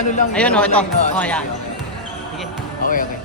ano lang. Ayun, yung ito. line, Yan. sige. Sige. Okay, okay.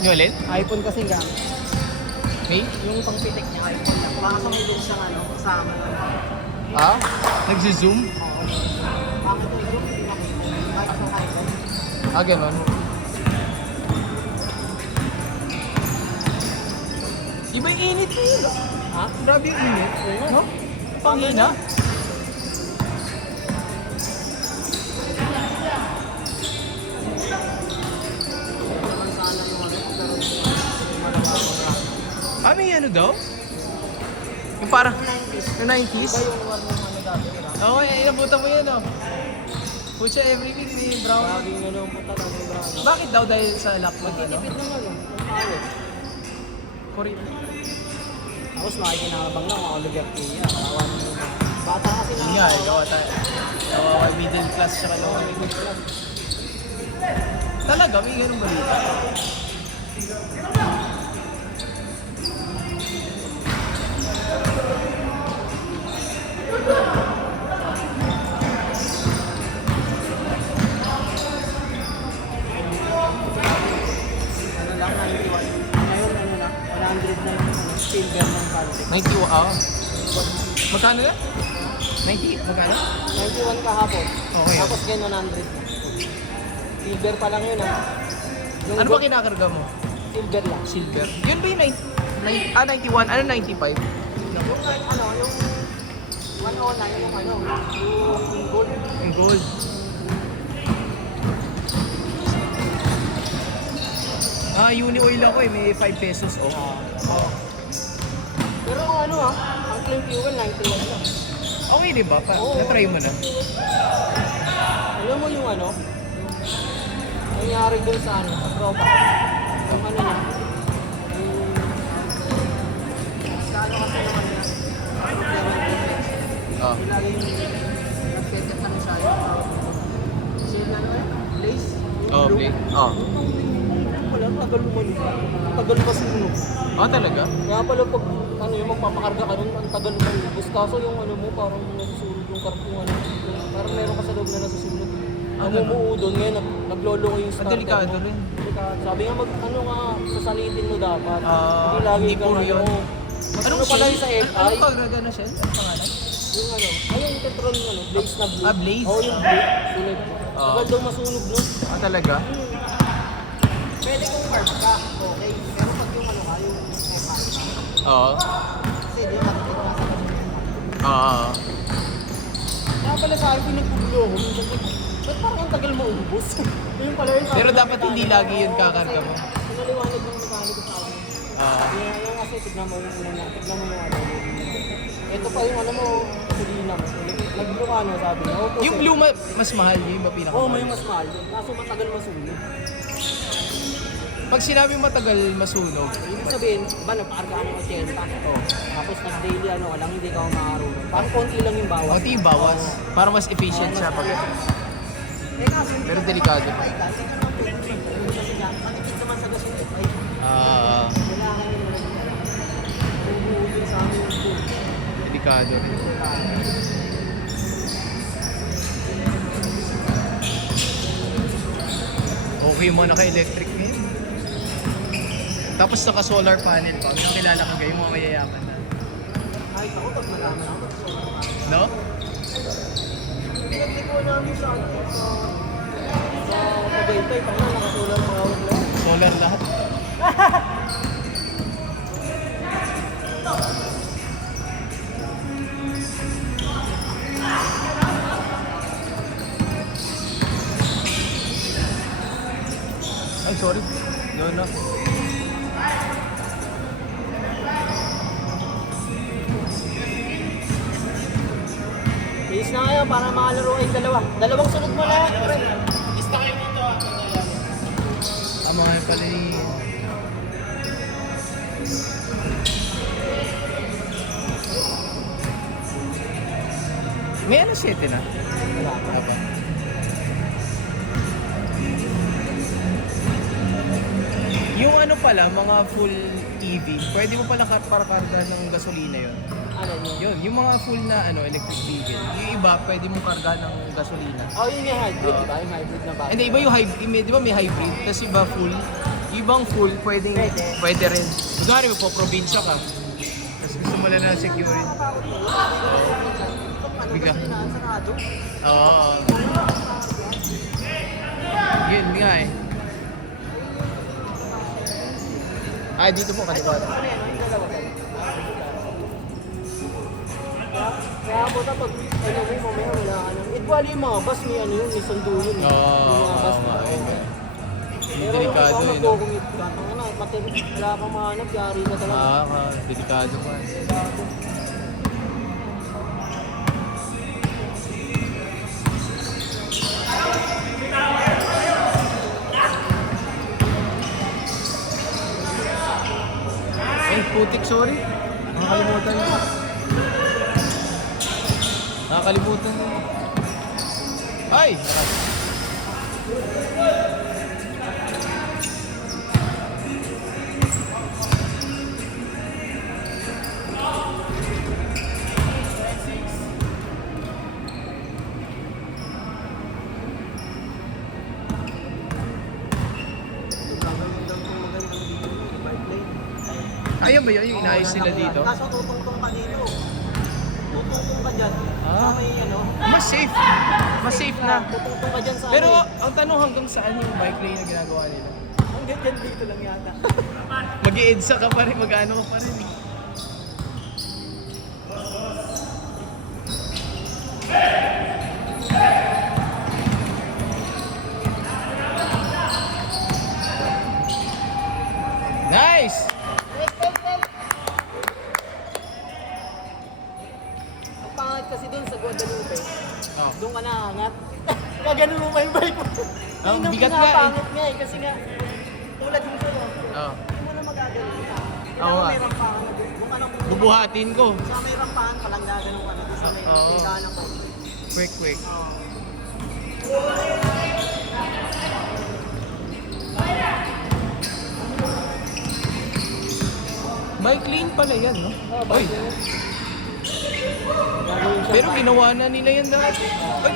Yung alin? iPhone kasi gamit. May? Yung pang-pitik niya, iPhone lang. Baka sa may din siyang ano, kasama. Ah? Nagzi-zoom? Bakit yung group? Kahit sa iPhone. Ah, ganun. Iba yung init na yun. Ha? Grabe yung init. No? Pangina. Naman sana yung ano, pero malabago. Ano yung ano daw? Yung parang, yung 90s? Iba yung war ng ano dati, di ba? Oo, inabutan mo yan, oh. Pucha, every week ni Brown. Laging ano, punta lang yung brand. Bakit daw dahil sa lock mo, ano? Magtitipid naman yun. Yung power. Korean. Tapos makikinabang lang, mga oligarkiya. Kawawa mo yun. Bata kasi Yun nga, gawa tayo. Gawa middle class siya kayo. Talaga, may ganun balita. Ano lang, 91. Ngayon, ano na, 100 na yung ano, silver ng country. 91, ah. Magkano na? 90, magkano? 91 kahapon. Okay. Tapos ngayon 100 na. Silver pa lang yun ah. Yung Ano ba kinakarga mo? silver lang. Silver. Yun ba yung 91? Ano 95? Yung ano, yung 109 yung ano, yung gold. Yung gold. Ah, uni oil ako eh. May 5 pesos off. Pero kung ano ah, ang clean fuel 91 lang. Okay, di ba? Oo. Na-try mo na. Alam mo yung ano, nangyari doon sa ano, sa tropa. Yung ano niya, yung... Kano kasi naman niya? Oo. May lagi yung nagpetet na siya yung sila ano eh, Blaze. Oh, blade. Oh. Wala, tagal mo yun. Tagal masunog. Oh, talaga? Kaya pala pag ano yung magpapakarga ka nun, ang tagal mo ubos. Kaso yung ano mo, parang nasusulog yung karpong ano. Parang meron ka sa loob na nasusulog. Ang mumuo doon ngayon, naglolo ko yung starter Delikado mo. rin. Delikado. Sabi nga ano nga, sasalitin mo dapat. Ah, hindi lagi hindi kang puro yun. ano. Ano pala yung sa FI? Anong pagkaga na siya? Ano pangalan? Yung ano, ay yung petrol ng ano, Blaze na blue. Ah, Blaze? Oo, yung blue. Sunod. Oo. Tagal daw masunog nun. Ah, talaga? Pwede kung carb ka, okay. Pero pag yung ano ka, yung mechanic. Oo. Kasi di ba matipid ka sa ganun. Oo. Kaya pala sa akin, pinagpuglo ko. Minsan ko, ba't parang ang tagal mo ubos? Yung pala yung Pero dapat hindi lagi yun kakarga mo. Pinaliwanag ng mekaniko sa akin. Ah. Yung kasi tignan mo yung una, tignan mo yung ano. Ito pa yung ano mo, gasolina mo. Nag-blue ka ano, sabi niya. Oo, Yung blue mas mahal, yung iba pinaka. Oo, may mas mahal. Kaso matagal masunog. Pag sinabi matagal masunog, Ibig sabihin, ba napakarga ka ng 80 ito. Tapos nag-daily ano ka lang, hindi ka marunong. Parang konti lang yung bawas. konti yung bawas. Para mas efficient siya pag. Pero delikado pa. Kasi nga, matipid naman sa gas yung FI. Ah, Kailangan yun lang. Bumuhulin sa amin yung food. delikado rin. Okay mo naka-electric ngayon. Tapos naka-solar panel pa. May nakilala ka kayo, mga mayayaman na. Kahit ako, pag malaman ako, No? pinaglikuan namin sa Tagaytay, pang nakasulat mga wala. Solar lahat. Ay, sorry. Yun na. Bilis na kayo para makalaro kayong dalawa. Dalawang sunod mo lahat. Tama kayo pala ni... May ano 7 na? Wala. Aba. Yung ano pala, mga full EV, pwede mo pala para karga ng gasolina yun. Ano yun? Yun, yung mga full na ano electric vehicle. Yung iba, pwede mo karga ng gasolina. Oh, yun yung hybrid, Oo. di ba? Yung hybrid na ba? And iba yung hybrid, di ba may hybrid? Tapos iba full. Ibang full, pwede rin. Kunwari, po-probinsya ka. Tapos gusto mo lang na security. Biga. Sarado. Oo. Yun nga eh. Ay, dito po kaliwa. Kaya po pag ano mo, mamaya wala ka nang. Equally yung mga bus, may ano yun, may sundo yun. Oo, Yung mga bus, nga eh. Pero Delikado kung eh, no? mag-commute ka, ano, wala kang mahanap, yari ka talaga. Delikado pa. Ay, putik, sorry. Nakakalimutan ko. Nakakalimutan ko. Ay! Ayun ba yun? Yung inaayos nila dito? Kaso tutungtong ka dito. Tutungtong ka dyan. Ah. May ano. Mas safe. Mas safe na. Tutungtong ka dyan sa Pero ano. ang tanong hanggang saan yung bike lane na ginagawa nila? Hanggang dyan dito lang yata. Mag-i-EDSA ka pa rin, mag-ano ka pa rin eh. Nice! Ang pangat kasi dun sa Guadalupe. Oh. Doon ka naangat. Kagano mo pa yung bike mo. Ang Yun ang bigat nga eh. pinapangit nga eh. Kasi nga, tulad dito. Oh. Hindi mo na magagaling ka. Oo Kailangan nga. may rampa ka na doon. Kung anong Bubuhatin ko. Sa may rampahan pa lang gaganong ka na. Sa may Oo. tindahan ng kotse. Quick. Oo. Ah, Bike lane pala yan, no? Oy, Gagawin siya. pero ginawa na nila yan dati. Ay!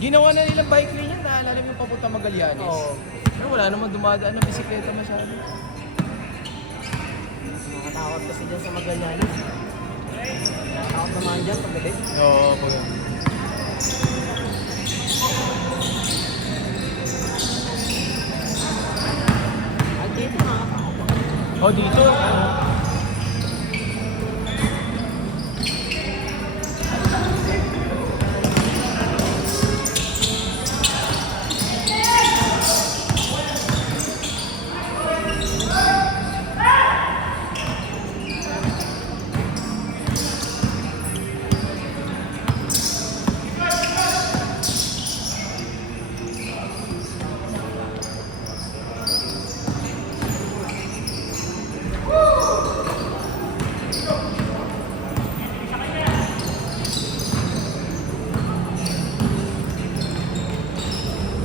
Ginawa na nilang bike lane yan. Naalala mo yung papunta Magallanes. Oo. Pero wala naman dumadaan ng bisikleta masyado. Nakatakot kasi dyan sa Magallanes. Nakatakot naman dyan paggabi. Oo, kuya. At dito nakakatakot. Oh, dito.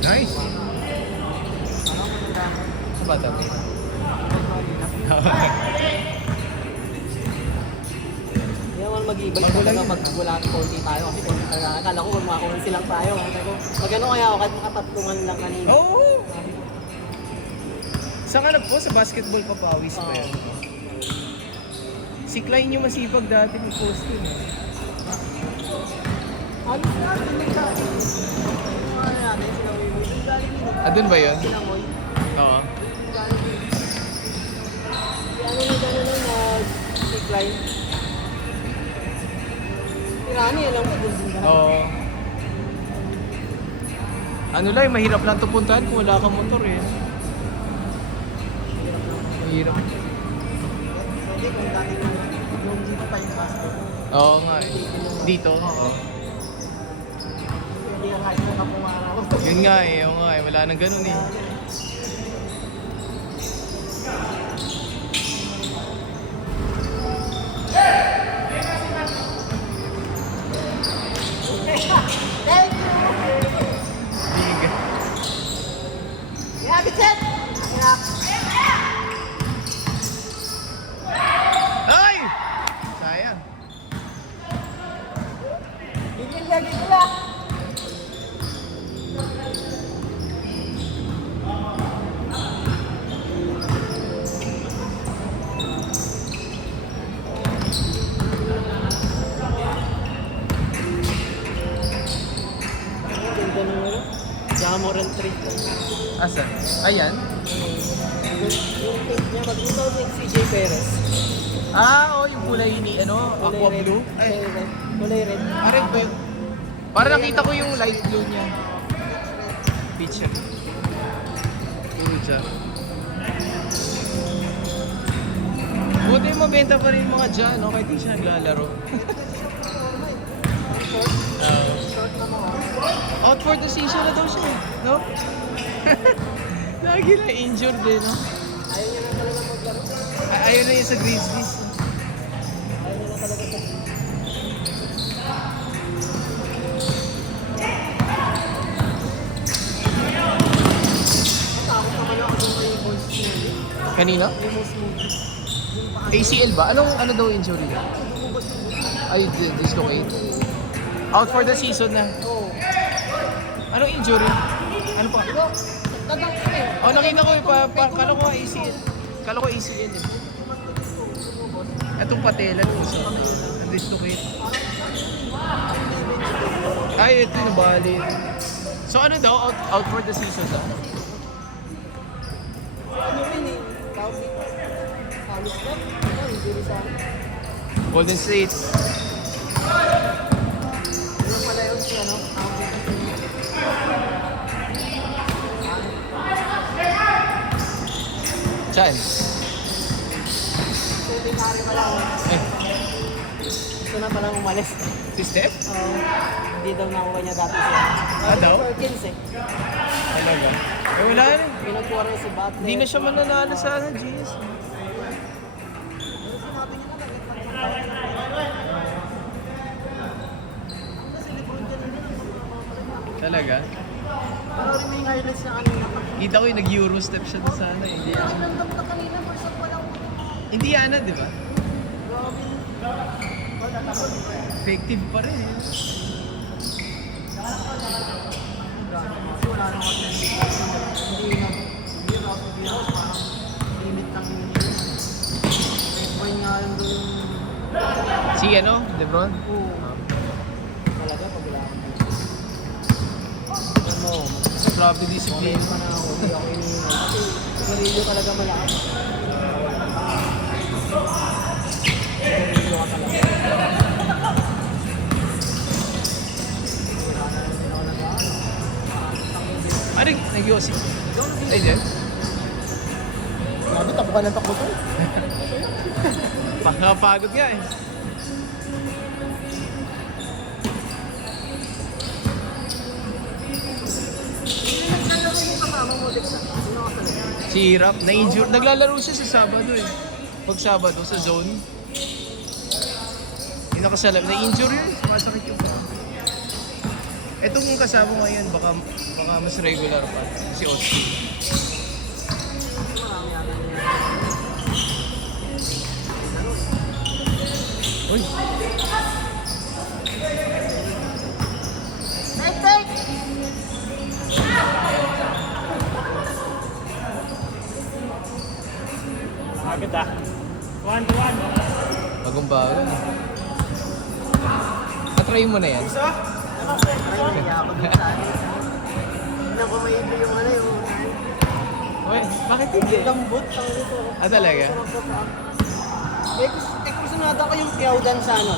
Nice. Sa bata mo. Hindi naman mag-iibig Wala talaga yun. pag wala konti tayo kasi konti talaga. Akala ko magmakakunan silang tayo. Sabi ko, pag ano kaya ako kahit makatatlungan lang kanina. Oo. Saan ka na po? Sa basketball papawis pa yan. Si Klein yung masipag dati may post yun. Alis na, tumig ka. Ano natin, sila Wiwi. Yung galing dito. Ah, dun ba yun? Sila Moy. Oo. Yung galing dito. Si ano na gano'n na si Klein. Si Rani, alam ko, dun din ka na. Oo. Ano lang, mahirap lang ito puntahan kung wala kang motor eh. Mahirap. Hindi, kung dati yung dito pa yung basket. Oo nga eh. Dito? Oo. Hindi ang high school na pumaraw. Yun nga eh, oo nga eh. Wala nang ganun eh. Thank you! Biga. Yeah, Vicent! Yeah. Ay! Sayang. Gigil na, gigil na! Ganda nung ano? Jamoran Tree. Asa? Ayan? Yung pink niya, mag-utaw din si Jay Perez. Ah, oo, yung kulay ni ano, aqua Kulay red. blue. Kulay Ay, red. Kulay red. ah, red ba yun? Para nakita ko yung light blue niya. Picture. Puja. Buti mabenta pa rin yung mga dyan, no? Kahit di siya naglalaro. Short na mga. Out for the season na daw siya, eh, no? Lagi na injured eh, no? Ayaw niya na talaga maglaro. Ayun na yung sa Grizzlies. Ayaw niya na talaga sa... Matakot naman ako dun kay Boys Movie. Kanina? Yung most movie. Yung pa ACL ba? Ano daw injury? lumubos yung buto. Ay, dislocate. Out for the season na. Oo. Anong injury? Ano pa? Diba? Dagang ko eh. Oh, nakita ko kala ko ACL. Kala ko ACL eh. Itong patela to sa dislocate. Ay, ito nabali. So ano daw? Out for the season daw? Ano rin eh. Tawag dito. Halos na. Ano, injury sa akin. Golden State. Yung pala yun si ano. Tawag dito. Chan. Pwede tayo pala. Eh. Gusto na palang umalis. Si Steph? Hindi daw nakuha niya dati siya. Daw? Perkins eh. Talaga. Eh, wala na. Pinagkuha rin si Butler. Hindi na siya mananalo sa GS. Talaga? Pero rin may highlights na kanina. Kita ko yung nag-Euro step siya doon sana. Hindi yan. Nandam na kanina, first pa lang. Hindi yan na, di ba? Effective pa rin. Eh. Wala na kasi hindi na virus, parang limit lang yun. Boy nga lang doon. Si ano? Lebron? Oo. Talaga pag wala akong ano, Grabe discipline. pa na ako, hindi ako iniinom. Kasi garilyo talaga malakas. Garilyo ka talaga. Ano? Nag-Yossi? Ay, dyan? Grabe, tapo ka ng takbo to. Pagkapagod nga eh. Sino yung kasama mo, Dexter? Sino ka talaga? Si Hirap, na-injure. Naglalaro siya sa Sabado eh. Pag Sabado, sa zone. Yung nakasalap, na-injure yun. Sumasakit yung paa. Etong kasama ngayon, baka mas regular pa. Si Otsi. Marami yata yun. Uy! Take! Agad ah. 1-1. Bagong-bago. Na-try mo na yan? Kaya ako dun sa akin. Tignan ko maibli yung ano yung... Uy, bakit hindi? Lambot ang ito. Talaga? Gusto nata ko yung Kyaudan sa ano.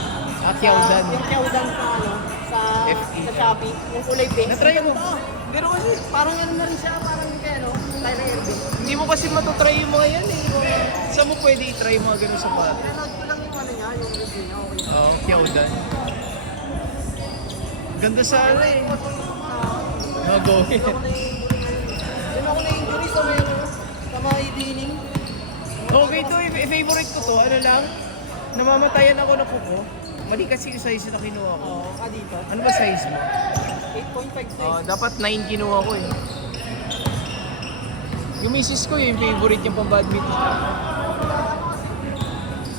Kyaudan. Yung Kyaudan sa ano. Sa FE. sa Shopee. Yung kulay pink. Na-try mo? Pero kasi parang ano na rin siya. Parang kaya ano. Tyler Irving. Hindi mo kasi matutry yung mga yan eh. Saan mo pwede i-try yung mga ganun sa pata? Pinanood ko lang yung ano niya. Yung review niya. Okay. Oo, Kyaudan. Ganda sana eh. Mag-go-in. Yun ako na-injury sa may ano. Sa mga dining. Okay to, favorite ko to. Ano lang, namamatayan ako ng kuko. Mali kasi yung size na kinuha ko. Oo, ka dito. Ano ba size mo? 8.5 Dapat 9 kinuha ko eh. Yung misis ko yung favorite niya pang badminton.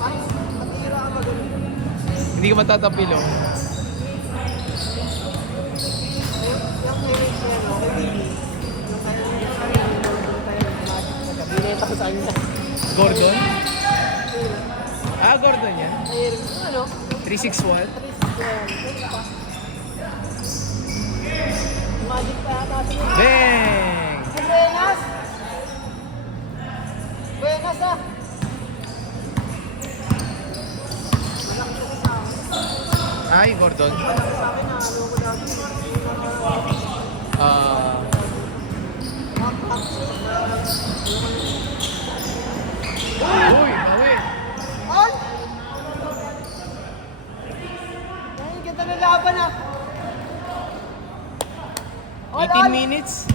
Parang matira ka magaling. Hindi ka matatapilo. Yung lyrics niya, no, kay Billy. Yung kaya yung magic na gabi. Binenta ko sa kanya. Gordon? Gordon yan. Ayun, ano? 361. Magic pa yata siya. Bang! Buenas! Buenas ah! Malaki ko sa akin. Ay, Gordon. Malaki sa akin na ano ko dati. Uy, bawi. On! Ay, ganda na laban ah! 18 minutes.